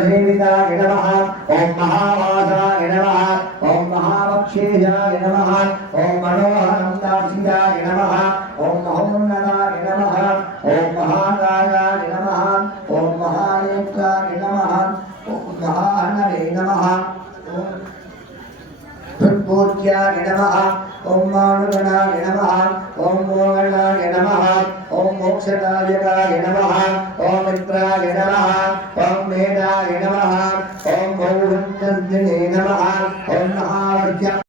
सेविताय नमः ओम महावासाय नमः ओम महावक्षेयाय नमः ओम मनोहरंदासियाय नमः ओम महोन्नताय नमः ओम महाकायाय नमः ओम महानेत्राय नमः ओम महाहनवे नमः पूज्याय नमः ओम मानुगणाय नमः ओम मोहनाय नमः ओम मोक्षदायकाय नमः ओम मित्राय नमः ओम मेधाय नमः ओम बहुवचनदिने नमः ओम महावर्य